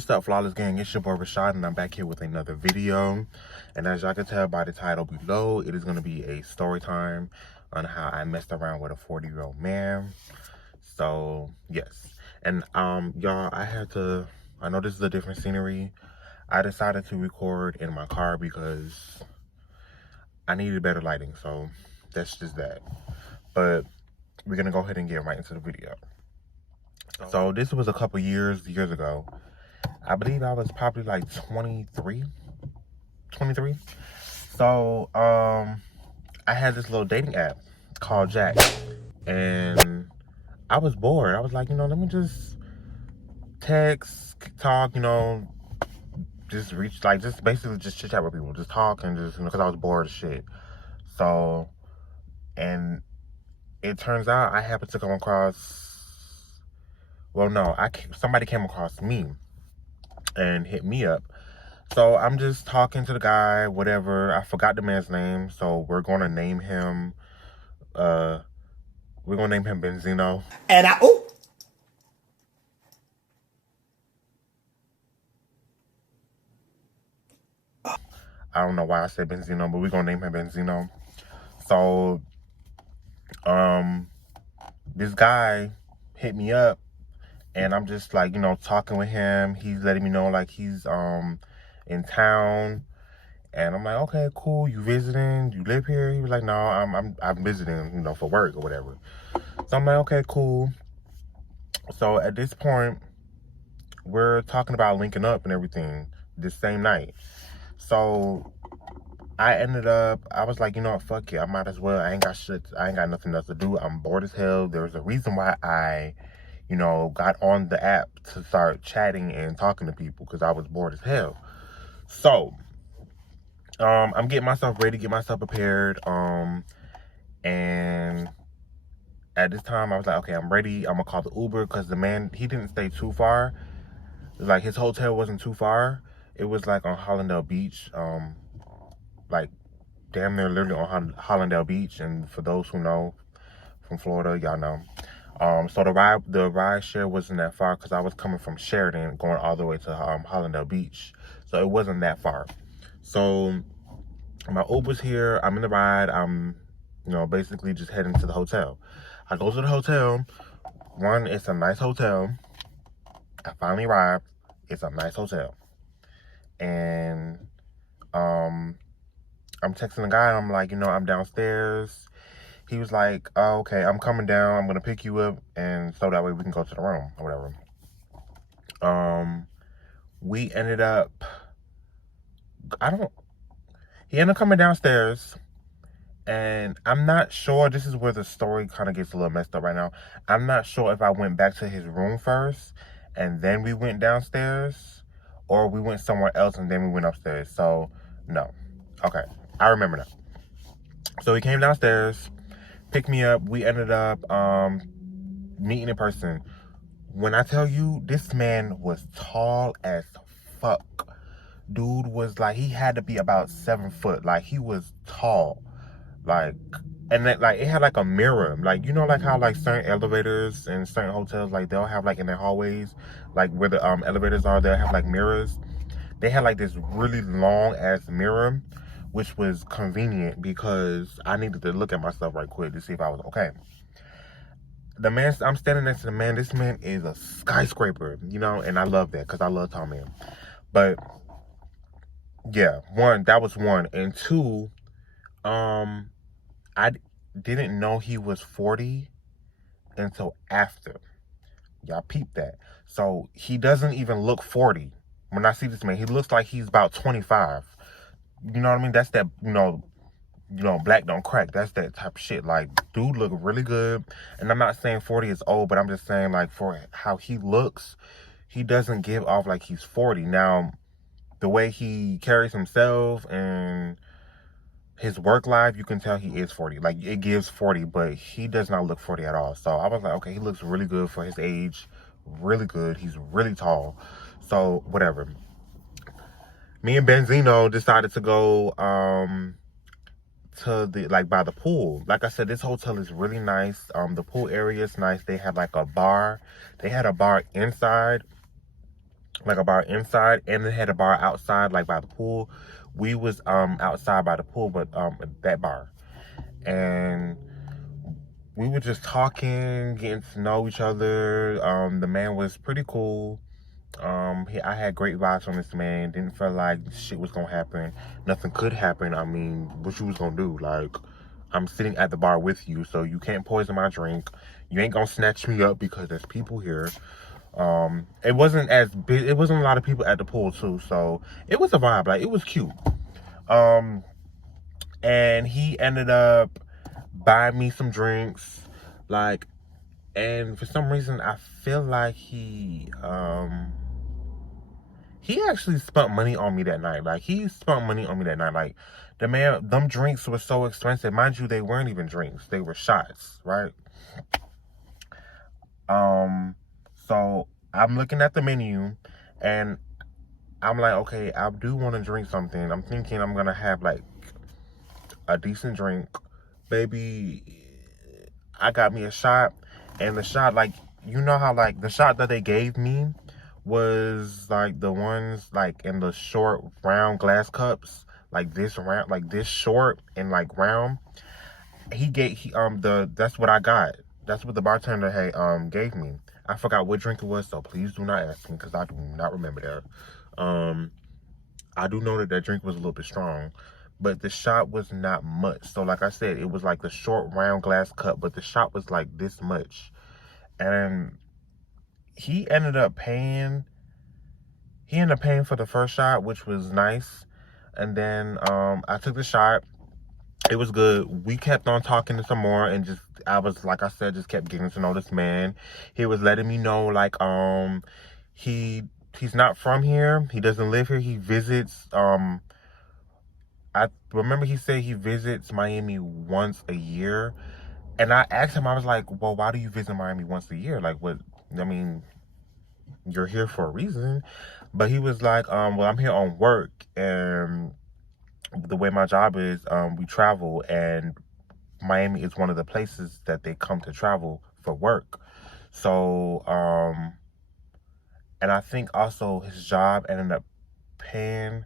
What's up, Flawless Gang? It's your boy Rashad, and I'm back here with another video. And as y'all can tell by the title below, it is going to be a story time on how I messed around with a 40-year-old man. So, yes. And, y'all, I know this is a different scenery. I decided to record in my car because I needed better lighting. So, that's just that. But we're going to go ahead and get right into the video. So, this was a couple years ago. I believe I was probably like 23. So, I had this little dating app called Jack, and I was bored. I was like, let me just text, talk, just basically just chit chat with people, just talk and just, because I was bored as shit. So, and it turns out I happened to come across, somebody came across me and hit me up. So I'm just talking to the guy, whatever. I forgot the man's name, so we're gonna name him Benzino. And I don't know why I said Benzino, but we're gonna name him Benzino. So this guy hit me up, and I'm just like, talking with him. He's letting me know like he's in town. And I'm like, okay, cool. You visiting? You live here? He was like, no, I'm visiting, for work or whatever. So I'm like, okay, cool. So at this point, we're talking about linking up and everything this same night. So I was like, fuck it. I might as well. I ain't got nothing else to do. I'm bored as hell. There's a reason why I, got on the app to start chatting and talking to people, because I was bored as hell. So I'm getting myself ready, get myself prepared. And at this time I was like, okay, I'm ready. I'm gonna call the Uber, because the man, he didn't stay too far. Like, his hotel wasn't too far. It was like on Hallandale Beach, like damn near literally on Hallandale Beach. And for those who know from Florida, y'all know. So the ride share wasn't that far, because I was coming from Sheridan going all the way to Hallandale Beach. So it wasn't that far. So my Uber's here. I'm in the ride. I'm, basically just heading to the hotel. I go to the hotel. One, it's a nice hotel. I finally arrived. It's a nice hotel. And I'm texting the guy, and I'm like, I'm downstairs. He was like, oh, okay, I'm coming down. I'm gonna pick you up, and so that way we can go to the room or whatever. We ended up, he ended up coming downstairs, and I'm not sure, this is where the story kind of gets a little messed up right now. I'm not sure if I went back to his room first, and then we went downstairs, or we went somewhere else, and then we went upstairs. So, no. Okay, I remember now. So he came downstairs, picked me up. We ended up meeting in person. When I tell you, this man was tall as fuck. Dude was like, he had to be about 7 foot. Like, he was tall. Like, and then, like, it had like a mirror. Like, like how like certain elevators and certain hotels, like, they'll have like in their hallways, like where the elevators are, they'll have like mirrors. They had like this really long ass mirror, which was convenient because I needed to look at myself right quick to see if I was okay. The man, I'm standing next to the man. This man is a skyscraper, and I love that because I love tall men. But yeah, that was one. And two, I didn't know he was 40 until after. Y'all peep that. So he doesn't even look 40. When I see this man, he looks like he's about 25. You know what I mean? That's that, black don't crack. That's that type of shit. Like, dude look really good. And I'm not saying 40 is old, but I'm just saying, like, for how he looks, he doesn't give off like he's 40. Now, the way he carries himself and his work life, you can tell he is 40. Like, it gives 40, but he does not look 40 at all. So I was like, okay, he looks really good for his age. Really good. He's really tall. So, whatever. Me and Benzino decided to go to the, like, by the pool. Like I said, this hotel is really nice. The pool area is nice. They have like a bar. They had a bar inside. like a bar inside, and they had a bar outside, like by the pool. We was outside by the pool, but that bar. And we were just talking, getting to know each other. The man was pretty cool. I had great vibes from this man. Didn't feel like shit was gonna happen. Nothing could happen. I mean, what you was gonna do? Like, I'm sitting at the bar with you, so you can't poison my drink. You ain't gonna snatch me up because there's people here. It wasn't as big. It wasn't a lot of people at the pool too, so it was a vibe. Like, it was cute. And he ended up buying me some drinks, like, and for some reason I feel like he actually spent money on me that night. Like, he spent money on me that night. Like, the man, them drinks were so expensive. Mind you, they weren't even drinks. They were shots, right? So I'm looking at the menu and I'm like, okay, I do want to drink something. I'm thinking I'm gonna have like a decent drink. Baby, I got me a shot, and the shot, like, you know how, like, the shot that they gave me was like the ones like in the short round glass cups, like this round, like this short and like round. That's what I got. That's what the bartender had gave me. I forgot what drink it was, so please do not ask me because I do not remember that. I do know that drink was a little bit strong, but the shot was not much. So like I said, it was like the short round glass cup, but the shot was like this much. And he ended up paying for the first shot, which was nice. And then I took the shot. It was good. We kept on talking some more, and just, I was, like I said, just kept getting to know this man. He was letting me know, like, he's not from here. He doesn't live here. He visits, I remember he said he visits Miami once a year. And I asked him, I was like, well, why do you visit Miami once a year? Like, what, I mean, you're here for a reason. But he was like, well, I'm here on work, and the way my job is, we travel, and Miami is one of the places that they come to travel for work. So, and I think also his job ended up paying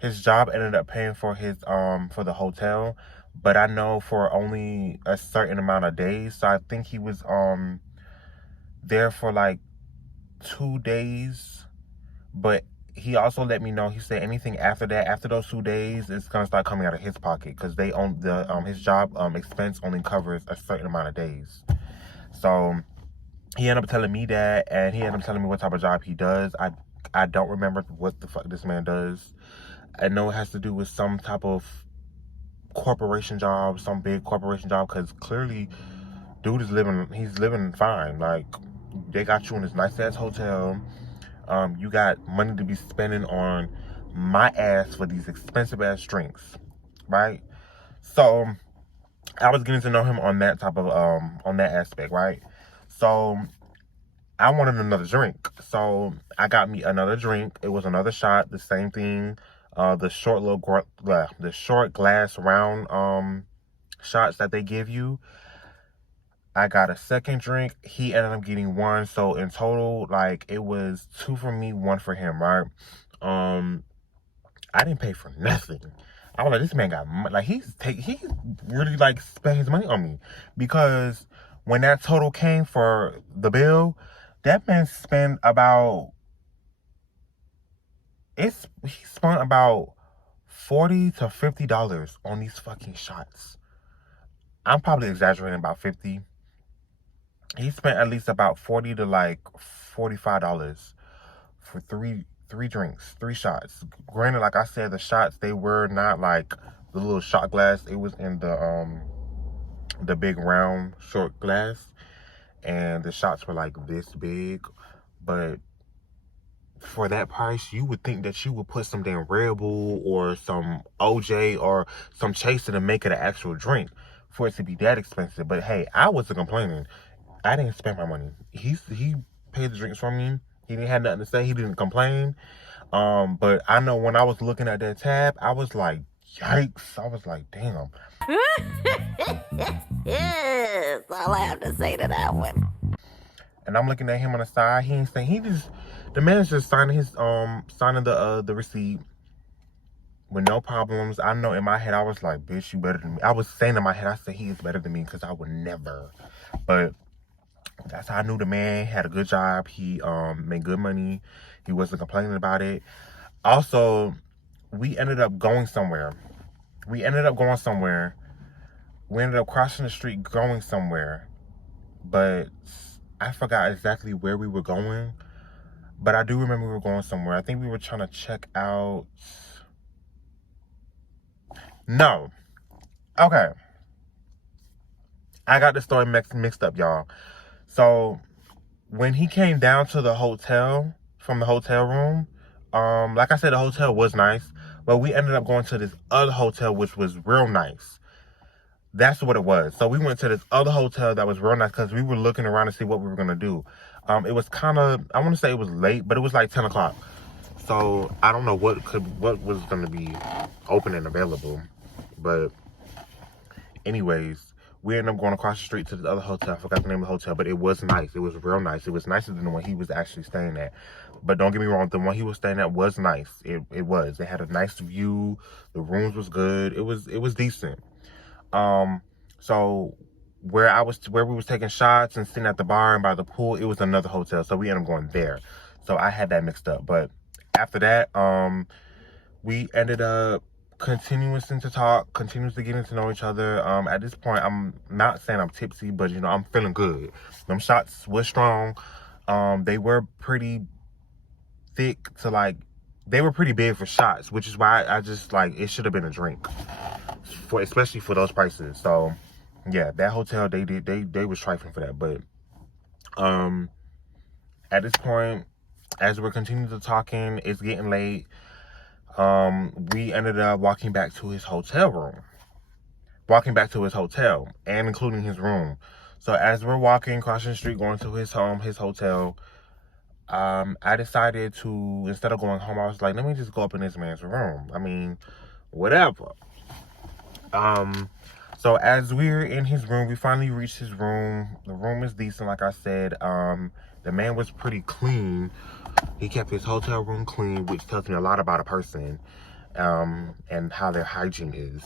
for his for the hotel, but I know for only a certain amount of days. So I think he was there for like 2 days, but he also let me know, he said anything after that, after those 2 days, it's gonna start coming out of his pocket, because they own the his job expense only covers a certain amount of days. So he ended up telling me that, and he ended up telling me what type of job he does. I don't remember what the fuck this man does. I know it has to do with some type of corporation job, some big corporation job, because clearly dude is living fine. Like, they got you in this nice ass hotel. You got money to be spending on my ass for these expensive ass drinks, right? So I was getting to know him on that type of on that aspect, right? So I wanted another drink, so I got me another drink. It was another shot, the same thing. The short glass round shots that they give you. I got a second drink. He ended up getting one. So in total, like, it was 2 for me, 1 for him, right? I didn't pay for nothing. I was like, this man got money. Like, he really, like, spent his money on me, because when that total came for the bill, that man spent about he spent about $40 to $50 on these fucking shots. I'm probably exaggerating, about 50. He spent at least about $40 to like $45 for three drinks, 3 shots. Granted, like I said, the shots, they were not like the little shot glass. It was in the big round short glass, and the shots were like this big. But for that price, you would think that you would put some damn Red Bull or some OJ or some chaser to make it an actual drink for it to be that expensive. But hey, I wasn't complaining. I didn't spend my money. He paid the drinks for me. He didn't have nothing to say. He didn't complain. But I know when I was looking at that tab, I was like, yikes. I was like, damn. That's all I have to say to that one. And I'm looking at him on the side. He ain't saying, he just The man's just signing the receipt with no problems. I know in my head I was like, bitch, you better than me. I was saying in my head, I said he is better than me because I would never. But that's how I knew the man had a good job. He made good money. He wasn't complaining about it. Also, we ended up going somewhere. We ended up crossing the street going somewhere. But I forgot exactly where we were going. But I do remember we were going somewhere. I think we were trying to check out... No. Okay. I got the story mixed up, y'all. So, when he came down to the hotel, from the hotel room, like I said, the hotel was nice. But we ended up going to this other hotel, which was real nice. That's what it was. So we went to this other hotel that was real nice because we were looking around to see what we were going to do. It was kind of, I want to say it was late, but it was like 10 o'clock. So I don't know what was going to be open and available. But anyways, we ended up going across the street to the other hotel. I forgot the name of the hotel, but it was nice. It was real nice. It was nicer than the one he was actually staying at. But don't get me wrong, the one he was staying at was nice. It was. It had a nice view. The rooms was good. It was decent. So where we was taking shots and sitting at the bar and by the pool, it was another hotel. So we ended up going there. So I had that mixed up. But after that, we ended up continuously getting to know each other. At this point, I'm not saying I'm tipsy, but you know, I'm feeling good. Them shots were strong. They were pretty thick to like, they were pretty big for shots, which is why I just like, it should have been a drink, especially for those prices. So yeah, that hotel, they was trifling for that. But at this point, as we're continuing to talking, it's getting late. We ended up walking back to his hotel and including his room. So as we're walking across the street going to his hotel, I decided to, instead of going home, I was like, let me just go up in this man's room. I mean, whatever. So as we're in his room, we finally reached his room. The room is decent, like I said. The man was pretty clean. He kept his hotel room clean, which tells me a lot about a person, and how their hygiene is.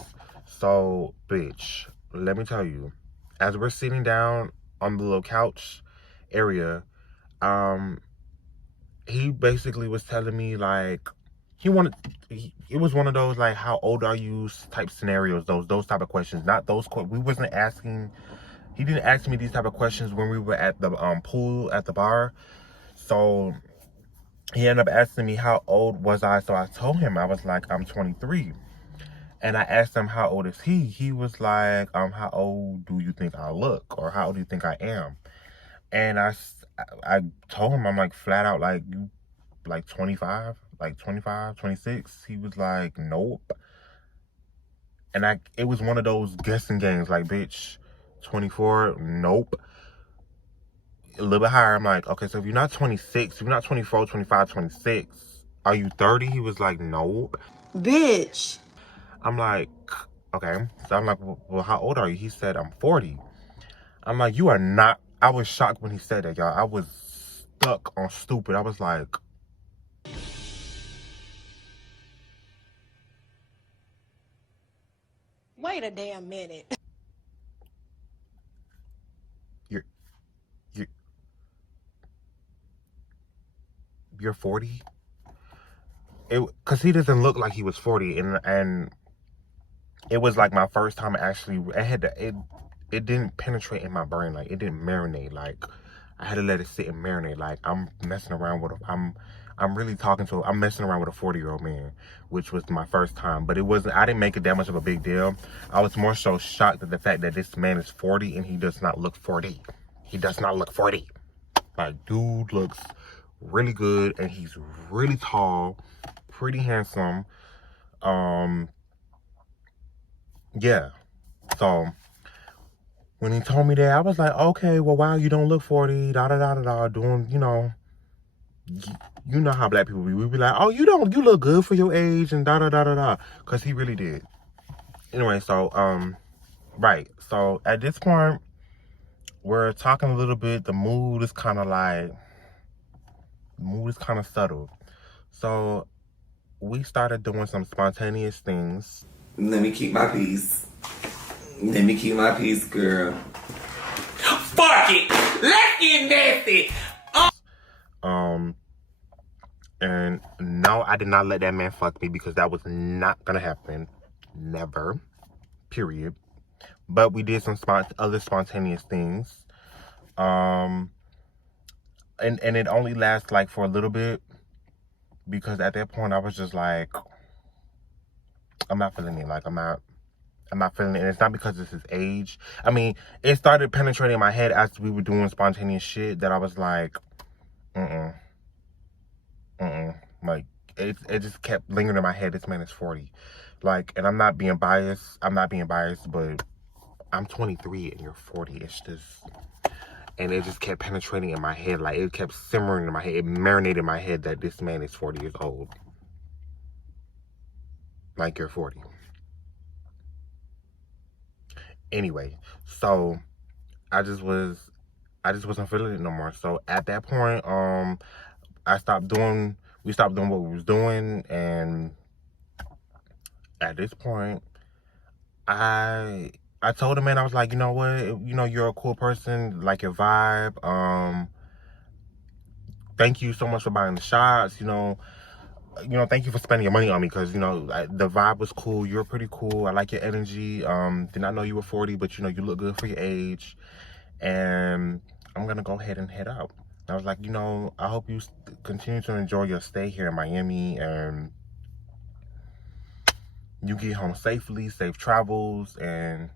So, bitch, let me tell you, as we're sitting down on the little couch area, he basically was telling me, like, it was one of those, like, how old are you type scenarios, those type of questions. Not those, we wasn't asking, he didn't ask me these type of questions when we were at the pool at the bar. So he ended up asking me how old was I. So I told him, I was like, I'm 23. And I asked him, how old is he? He was like, how old do you think I look? Or how old do you think I am? And I told him, I'm like, flat out, like, you like 25, like 25, 26. He was like, nope. And it was one of those guessing games, like, bitch, 24, nope. A little bit higher. I'm like, okay, so if you're not 26, if you're not 24, 25, 26, are you 30? He was like, nope. Bitch. I'm like, okay. So I'm like, well, how old are you? He said, I'm 40. I'm like, you are not. I was shocked when he said that, y'all. I was stuck on stupid. I was like, wait a damn minute. You're 40? Because he doesn't look like he was 40. And it was like my first time actually, it didn't penetrate in my brain. Like, it didn't marinate. Like, I had to let it sit and marinate. Like, I'm messing around with I'm messing around with a 40-year-old man, which was my first time. But I didn't make it that much of a big deal. I was more so shocked at the fact that this man is 40 and he does not look 40. He does not look 40. Like, dude looks really good, and he's really tall, pretty handsome. Yeah. So when he told me that, I was like, okay, well, wow, you don't look 40, da da da da da, doing, you know how black people be. We be like, oh, you look good for your age, and da da da da da, because he really did. Anyway, so right. So at this point, we're talking a little bit. The mood is kind of like, mood is kind of subtle. So we started doing some spontaneous things. Let me keep my peace. Let me keep my peace, girl. Fuck it! Let's get nasty! And no, I did not let that man fuck me because that was not gonna happen. Never. Period. But we did some other spontaneous things. And it only lasts like for a little bit because at that point I was just like, I'm not feeling it. Like I'm not feeling it. And it's not because it's his age. I mean, it started penetrating my head as we were doing spontaneous shit that I was like, like it just kept lingering in my head. This man is 40. Like, and I'm not being biased, but I'm 23 and you're 40. It's just, and it just kept penetrating in my head. Like, it kept simmering in my head. It marinated in my head that this man is 40 years old. Like, you're 40. Anyway, so I just wasn't feeling it no more. So at that point, we stopped doing what we was doing, and at this point, I told the man, I was like, you know what, you're a cool person, like your vibe. Thank you so much for buying the shots. Thank you for spending your money on me because, the vibe was cool. You're pretty cool. I like your energy. Did not know you were 40, but, you look good for your age. And I'm going to go ahead and head out. I was like, I hope you continue to enjoy your stay here in Miami and you get home safely, safe travels. And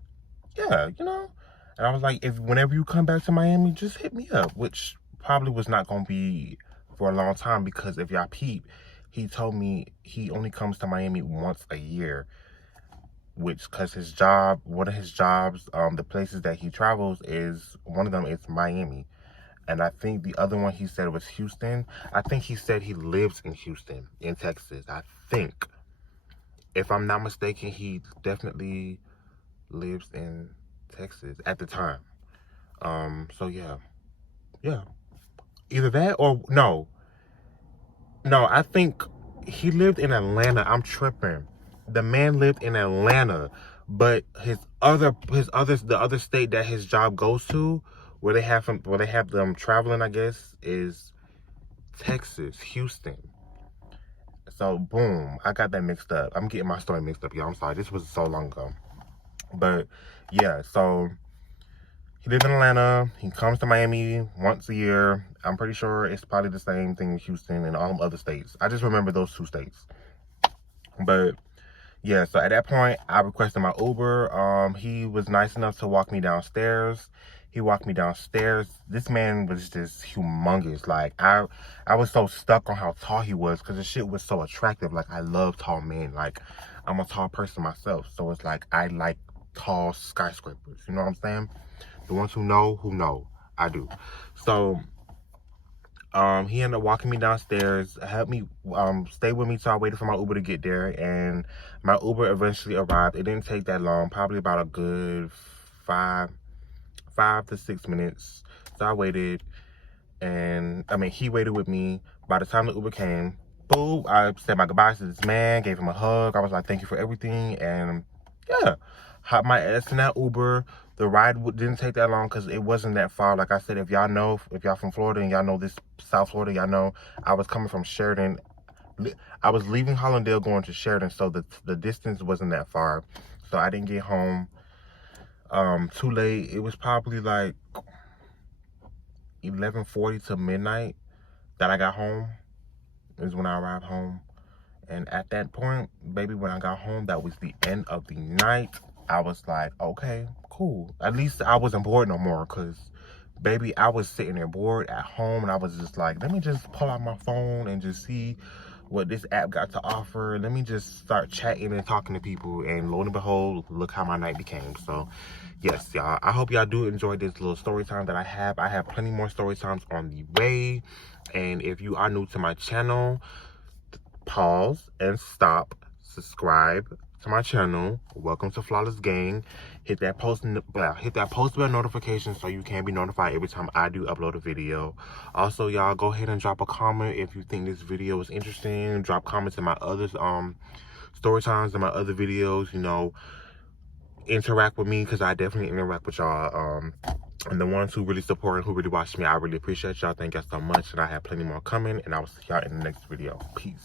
yeah, And I was like, whenever you come back to Miami, just hit me up, which probably was not going to be for a long time because if y'all peep, he told me he only comes to Miami once a year, which, because one of his jobs, the places that he travels one of them is Miami. And I think the other one he said was Houston. I think he said he lives in Houston, in Texas. I think. If I'm not mistaken, he definitely lives in Texas at the time. So yeah. Yeah. Either that or no, I think he lived in Atlanta. I'm tripping. The man lived in Atlanta, but the other state that his job goes to, where they have them traveling, I guess, is Texas, Houston. So boom, I got that mixed up. I'm getting my story mixed up, y'all. I'm sorry. This was so long ago. But yeah, so he lives in Atlanta. He comes to Miami once a year. I'm pretty sure it's probably the same thing in Houston and all them other states. I just remember those two states. But yeah, so at that point, I requested my Uber. He was nice enough to walk me downstairs. He walked me downstairs. This man was just humongous. Like, I was so stuck on how tall he was because the shit was so attractive. Like, I love tall men. Like, I'm a tall person myself. So it's like, I like tall skyscrapers. You know what I'm saying? The ones who know, I do. So, he ended up walking me downstairs, helped me, stay with me till I waited for my Uber to get there, and my Uber eventually arrived. It didn't take that long, probably about a good 5 to 6 minutes. So I waited, and he waited with me. By the time the Uber came, boom, I said my goodbyes to this man, gave him a hug. I was like, thank you for everything, and yeah, hopped my ass in that Uber. The ride didn't take that long because it wasn't that far. Like I said, if y'all from Florida and y'all know this South Florida, y'all know I was coming from Sheridan. I was leaving Hollandale going to Sheridan, so the distance wasn't that far. So I didn't get home too late. It was probably like 11:40 to midnight that I got home. Is when I arrived home. And at that point, baby, when I got home, that was the end of the night. I was like, okay, cool. At least I wasn't bored no more because, baby, I was sitting there bored at home and I was just like, let me just pull out my phone and just see what this app got to offer. Let me just start chatting and talking to people. And lo and behold, look how my night became. So, yes, y'all, I hope y'all do enjoy this little story time that I have. I have plenty more story times on the way. And if you are new to my channel, pause and stop, subscribe to my channel. Welcome to Flawless Gang. hit that post bell notification so you can be notified every time I do upload a video. Also, y'all, go ahead and drop a comment if you think this video is interesting. Drop comments in my other story times and my other videos. You know, interact with me, because I definitely interact with y'all. And the ones who really support and who really watch me, I really appreciate y'all. Thank y'all so much, and I have plenty more coming, and I will see y'all in the next video. Peace.